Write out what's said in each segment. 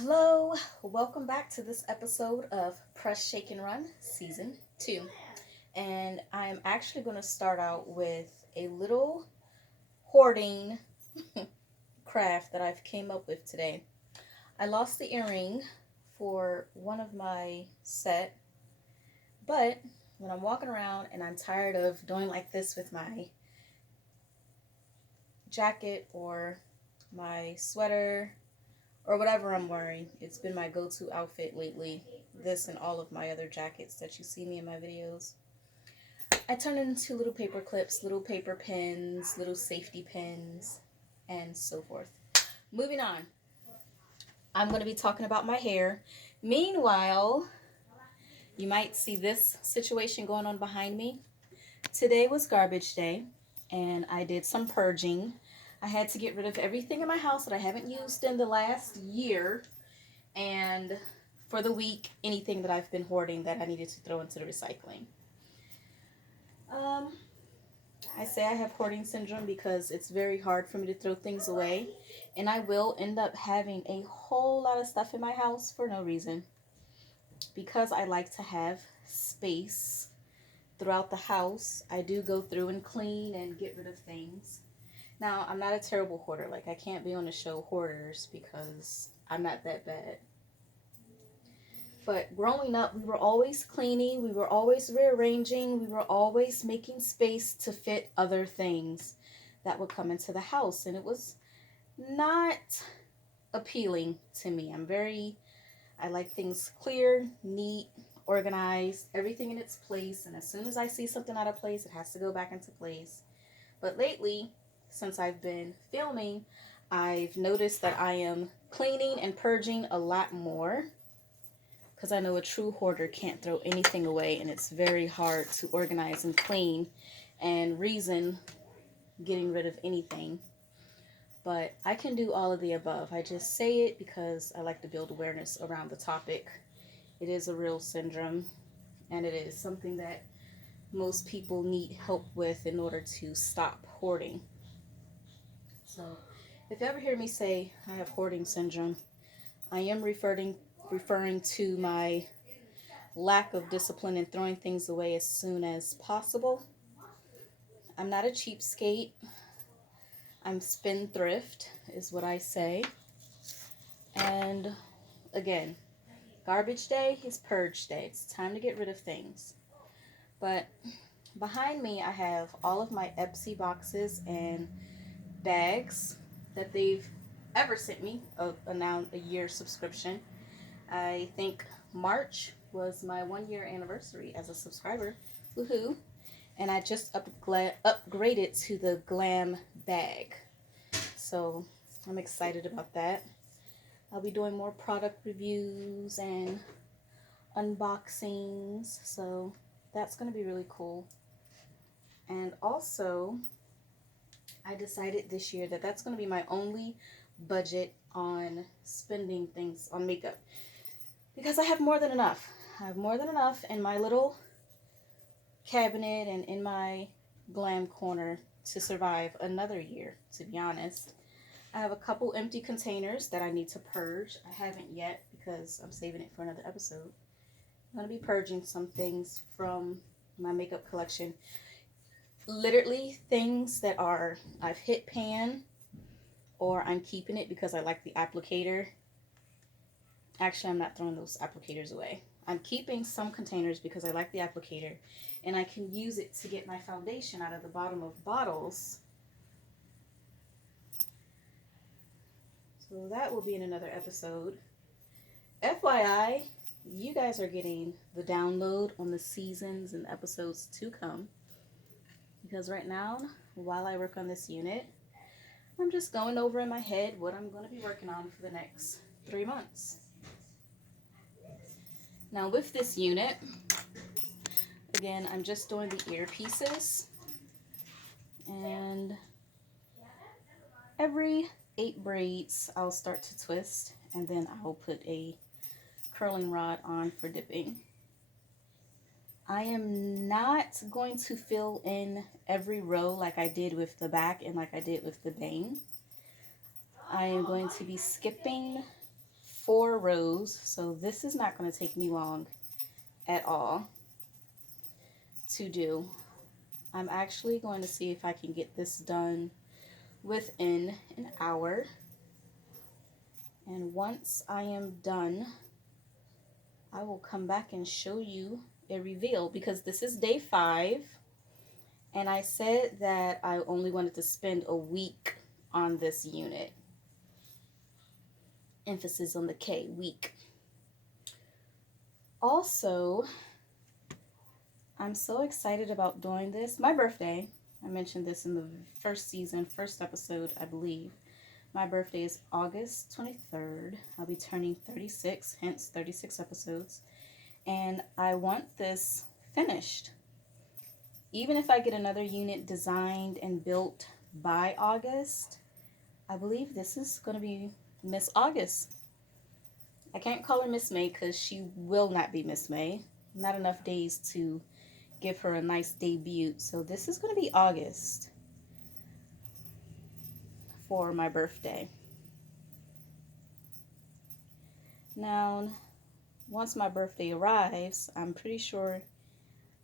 Hello, welcome back to this episode of Press Shake and Run Season 2. And I'm actually going to start out with a little hoarding craft that I've came up with today. I lost the earring for one of my set, but when I'm walking around and I'm tired of doing like this with my jacket or my sweater or whatever I'm wearing. It's been my go-to outfit lately. This and all of my other jackets that you see me in my videos. I turn it into little paper clips, little paper pins, little safety pins, and so forth. Moving on. I'm going to be talking about my hair. Meanwhile, you might see this situation going on behind me. Today was garbage day, and I did some purging. I had to get rid of everything in my house that I haven't used in the last year, and for the week, anything that I've been hoarding that I needed to throw into the recycling. I say I have hoarding syndrome because it's very hard for me to throw things away, and I will end up having a whole lot of stuff in my house for no reason. Because I like to have space throughout the house, I do go through and clean and get rid of things. Now, I'm not a terrible hoarder. Like, I can't be on the show Hoarders because I'm not that bad. But growing up, we were always cleaning, we were always rearranging, we were always making space to fit other things that would come into the house. And it was not appealing to me. I like things clear, neat, organized, everything in its place. And as soon as I see something out of place, it has to go back into place. But lately, since I've been filming, I've noticed that I am cleaning and purging a lot more because I know a true hoarder can't throw anything away, and it's very hard to organize and clean and reason getting rid of anything. But I can do all of the above. I just say it because I like to build awareness around the topic. It is a real syndrome, and it is something that most people need help with in order to stop hoarding. So, if you ever hear me say I have hoarding syndrome, I am referring to my lack of discipline in throwing things away as soon as possible. I'm not a cheapskate. I'm spendthrift, is what I say. And again, garbage day is purge day. It's time to get rid of things. But behind me, I have all of my Epsi boxes and bags that they've ever sent me, a year subscription. I think March was my 1 year anniversary as a subscriber. Woohoo! And I just upgraded to the glam bag. So I'm excited about that. I'll be doing more product reviews and unboxings. So that's going to be really cool. And also, I decided this year that that's going to be my only budget on spending things on makeup. Because I have more than enough. I have more than enough in my little cabinet and in my glam corner to survive another year, to be honest. I have a couple empty containers that I need to purge. I haven't yet because I'm saving it for another episode. I'm going to be purging some things from my makeup collection. Literally things that I've hit pan, or I'm keeping it because I like the applicator. Actually, I'm not throwing those applicators away. I'm keeping some containers because I like the applicator, and I can use it to get my foundation out of the bottom of bottles. So that will be in another episode. FYI, you guys are getting the download on the seasons and episodes to come. Because right now, while I work on this unit, I'm just going over in my head what I'm going to be working on for the next 3 months. Now with this unit, again, I'm just doing the earpieces. And every 8 braids, I'll start to twist. And then I'll put a curling rod on for dipping. I am not going to fill in every row like I did with the back and like I did with the bang. I am going to be skipping 4 rows, so this is not going to take me long at all to do. I'm actually going to see if I can get this done within an hour. And once I am done, I will come back and show you a reveal, because this is day 5. And I said that I only wanted to spend a week on this unit. Emphasis on the K, week. Also, I'm so excited about doing this. My birthday, I mentioned this in the first season, first episode, I believe. My birthday is August 23rd. I'll be turning 36, hence 36 episodes. And I want this finished. Even if I get another unit designed and built by August, I believe this is going to be Miss August. I can't call her Miss May because she will not be Miss May. Not enough days to give her a nice debut. So this is going to be August for my birthday. Now, once my birthday arrives, I'm pretty sure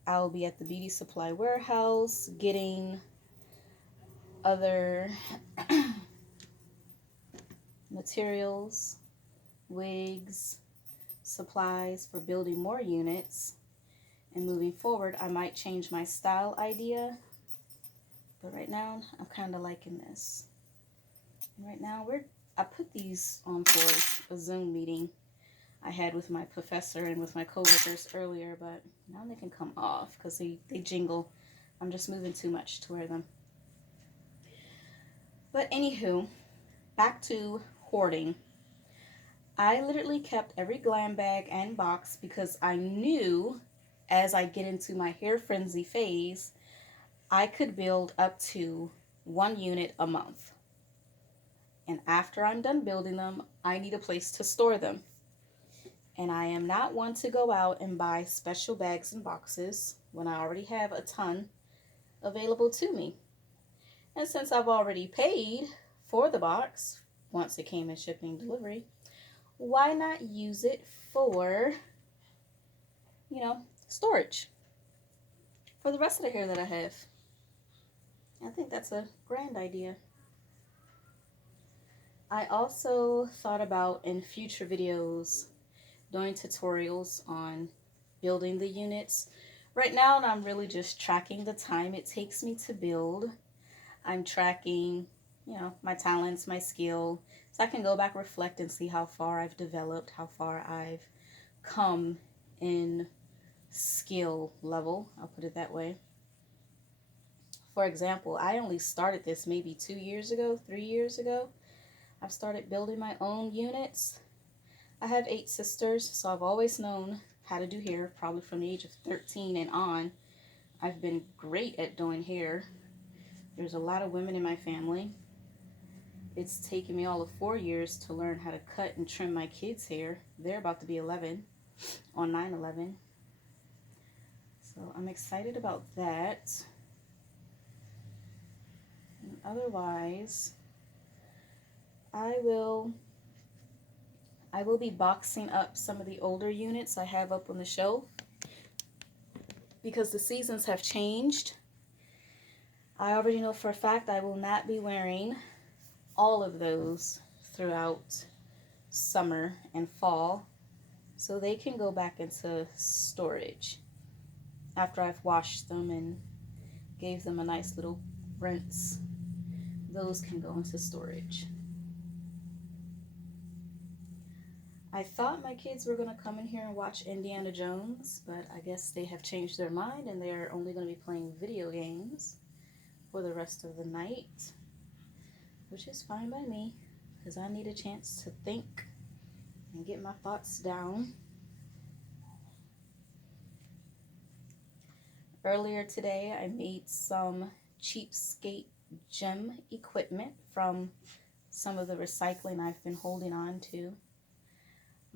I'll be at the beauty supply warehouse getting other materials, wigs, supplies for building more units. And moving forward, I might change my style idea. But right now, I'm kind of liking this. And right now, I put these on for a Zoom meeting I had with my professor and with my coworkers earlier, but now they can come off because they jingle. I'm just moving too much to wear them. But anywho, back to hoarding. I literally kept every glam bag and box because I knew as I get into my hair frenzy phase, I could build up to 1 unit a month. And after I'm done building them, I need a place to store them. And I am not one to go out and buy special bags and boxes when I already have a ton available to me. And since I've already paid for the box, once it came in shipping delivery, why not use it for, storage for the rest of the hair that I have? I think that's a grand idea. I also thought about in future videos doing tutorials on building the units. Right now, I'm really just tracking the time it takes me to build. I'm tracking, my talents, my skill, so I can go back, reflect, and see how far I've developed, how far I've come in skill level. I'll put it that way. For example, I only started this maybe 2 years ago, 3 years ago. I've started building my own units. I have 8 sisters, so I've always known how to do hair, probably from the age of 13 and on. I've been great at doing hair. There's a lot of women in my family. It's taken me all of 4 years to learn how to cut and trim my kids' hair. They're about to be 11 on 9/11. So I'm excited about that. And otherwise, I will be boxing up some of the older units I have up on the shelf because the seasons have changed. I already know for a fact I will not be wearing all of those throughout summer and fall, so they can go back into storage after I've washed them and gave them a nice little rinse. Those can go into storage. I thought my kids were going to come in here and watch Indiana Jones, but I guess they have changed their mind and they're only going to be playing video games for the rest of the night, which is fine by me because I need a chance to think and get my thoughts down. Earlier today, I made some cheapskate gym equipment from some of the recycling I've been holding on to.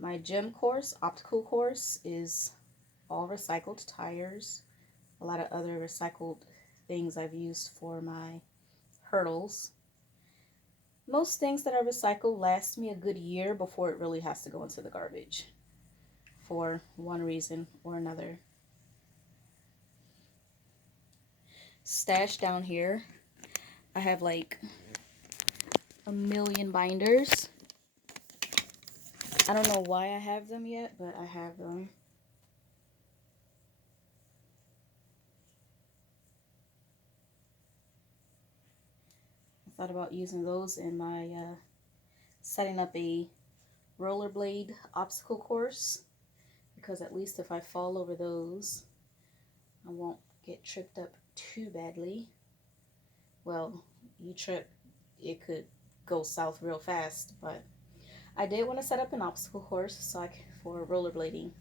My gym course, optical course, is all recycled tires, a lot of other recycled things I've used for my hurdles. Most things that I recycle last me a good year before it really has to go into the garbage for one reason or another. Stashed down here, I have like a million binders. I don't know why I have them yet, but I have them. I thought about using those in my setting up a rollerblade obstacle course, because at least if I fall over those, I won't get tripped up too badly. Well, you trip, it could go south real fast, but I did want to set up an obstacle course for rollerblading.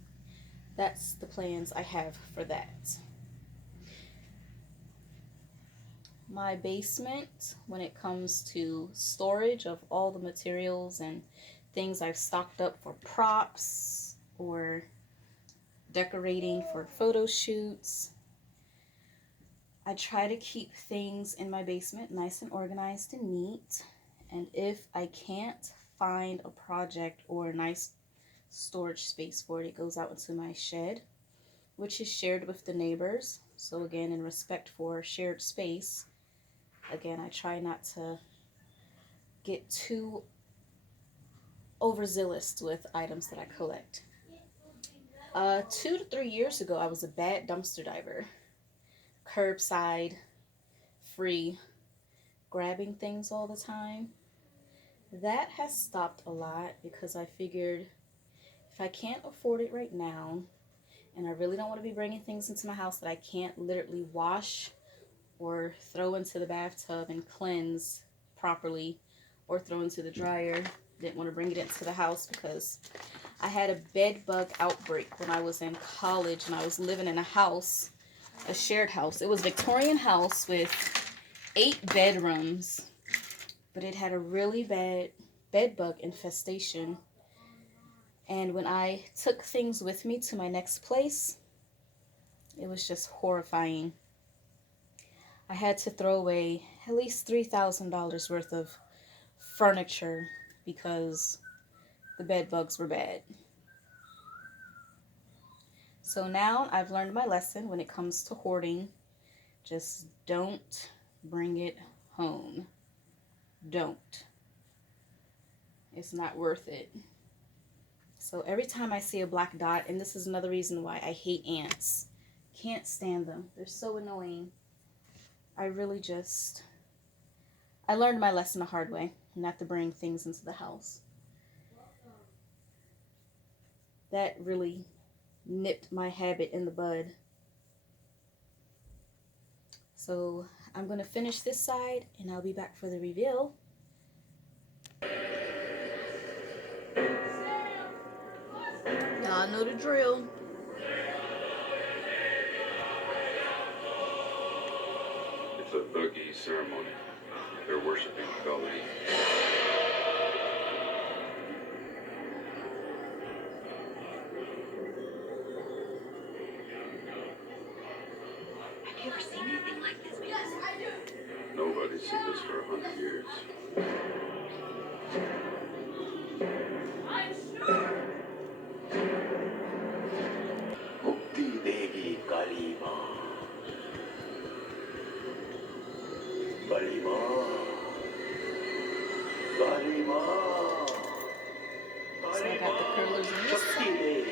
That's the plans I have for that. My basement, when it comes to storage of all the materials and things I've stocked up for props or decorating for photo shoots, I try to keep things in my basement nice and organized and neat. And if I can't find a project or a nice storage space for it, it goes out into my shed, which is shared with the neighbors. So again, in respect for shared space, again, I try not to get too overzealous with items that I collect. 2 to 3 years ago, I was a bad dumpster diver. Curbside, free, grabbing things all the time. That has stopped a lot because I figured if I can't afford it right now, and I really don't want to be bringing things into my house that I can't literally wash or throw into the bathtub and cleanse properly, or throw into the dryer, didn't want to bring it into the house because I had a bed bug outbreak when I was in college and I was living in a house, a shared house. It was a Victorian house with 8 bedrooms, but it had a really bad bed bug infestation. And when I took things with me to my next place, it was just horrifying. I had to throw away at least $3,000 worth of furniture because the bed bugs were bad. So now I've learned my lesson when it comes to hoarding. Just don't bring it home. Don't. It's not worth it. So every time I see a black dot, and this is another reason why I hate ants. Can't stand them. They're so annoying. I learned my lesson the hard way, not to bring things into the house. That really nipped my habit in the bud. So I'm going to finish this side and I'll be back for the reveal. Y'all know the drill. It's a boogie ceremony. They're worshiping Kali. Have you ever seen anything like this? Yes, I do. Nobody's seen this for 100 years. I'm sure. Mukti Devi Kali Ma. Kali Ma. Kali Ma. So I got the curlers in this side.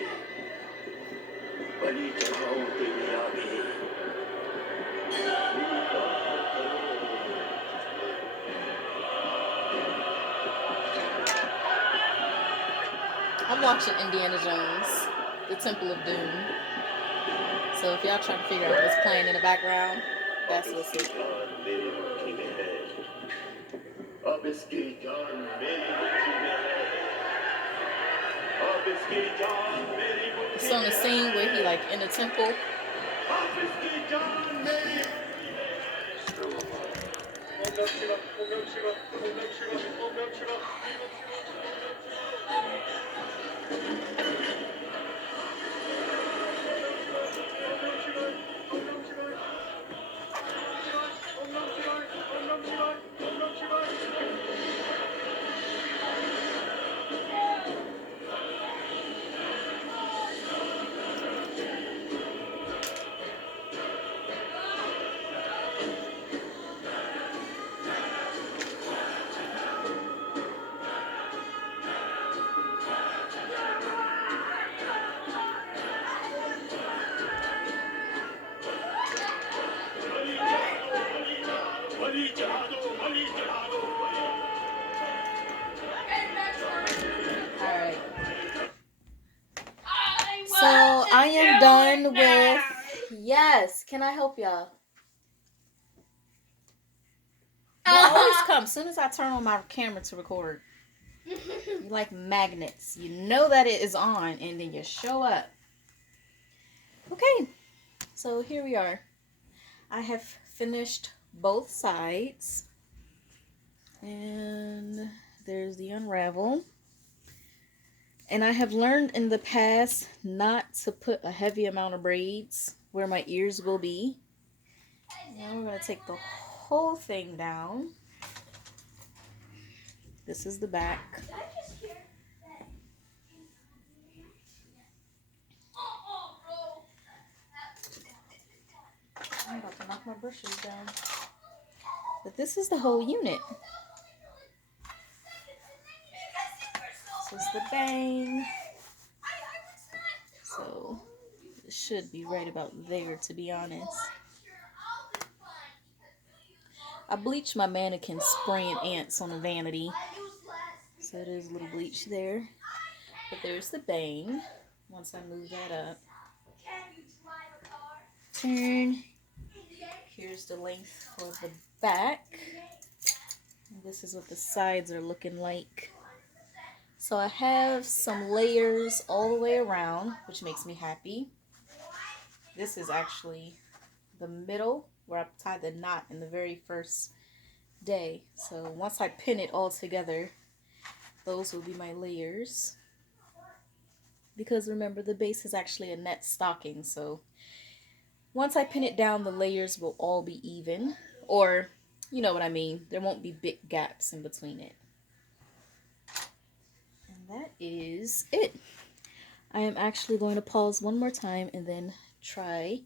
Kali Chahao Devi Age. I'm watching Indiana Jones, The Temple of Doom. So if y'all trying to figure out what's playing in the background, that's what's it. It's on the scene where he like in the temple. Still alive. in with, yes, can I help y'all? You always come as soon as I turn on my camera to record. You like magnets. You know that it is on and then you show up. Okay, so here we are. I have finished both sides. And there's the unravel. And I have learned in the past not to put a heavy amount of braids where my ears will be. Now we're going to take the whole thing down. This is the back. I'm about to knock my brushes down. But this is the whole unit. This is the bang. So it should be right about there, to be honest. I bleached my mannequin spraying ants on a vanity. So there's a little bleach there. But there's the bang. Once I move that up. Turn. Here's the length for the back. And this is what the sides are looking like. So I have some layers all the way around, which makes me happy. This is actually the middle where I tied the knot in the very first day. So once I pin it all together, those will be my layers. Because remember, the base is actually a net stocking, so once I pin it down, the layers will all be even. Or, you know what I mean, there won't be big gaps in between it. And that is it. I am actually going to pause one more time and then try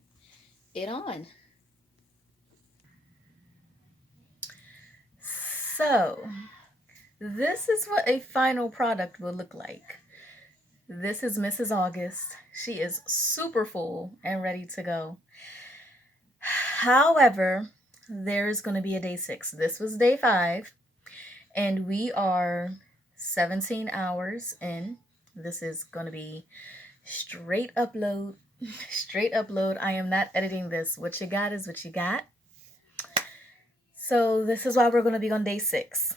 it on. So, this is what a final product will look like. This is Mrs. August. She is super full and ready to go. However, there's going to be a day 6. This was day 5, and we are 17 hours in. This is going to be straight upload. Straight upload. I am not editing this. What you got is what you got. So this is why we're going to be on day 6.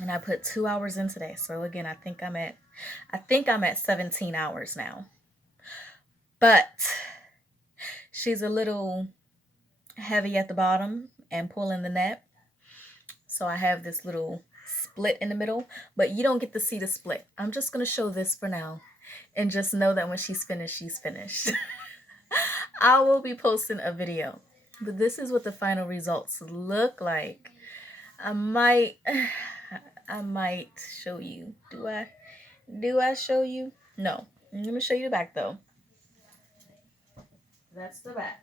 And I put 2 hours in today. So again, I think I'm at 17 hours now. But she's a little heavy at the bottom and pulling the net. So I have this little split in the middle, but you don't get to see the split. I'm just going to show this for now and just know that when she's finished, she's finished. I will be posting a video, but this is what the final results look like. I might show you. Do I show you? No. I'm going to show you the back though. That's the back.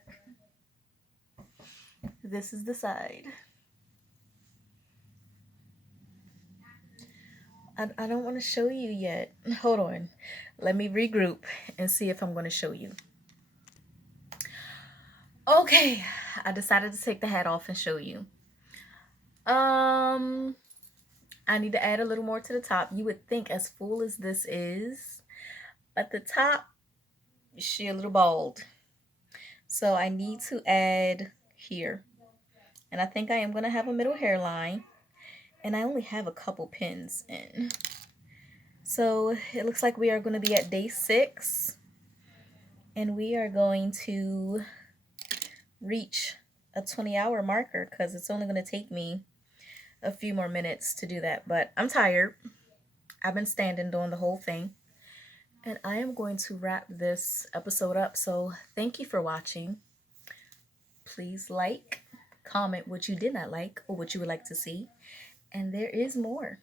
This is the side. I don't want to show you yet. Hold on. Let me regroup and see if I'm going to show you. Okay. I decided to take the hat off and show you. I need to add a little more to the top. You would think as full as this is, at the top, she a little bald. So I need to add here. And I think I am going to have a middle hairline. And I only have a couple pins in. So it looks like we are going to be at day 6. And we are going to reach a 20-hour marker because it's only going to take me a few more minutes to do that. But I'm tired. I've been standing doing the whole thing. And I am going to wrap this episode up. So thank you for watching. Please like, comment what you did not like or what you would like to see. And there is more.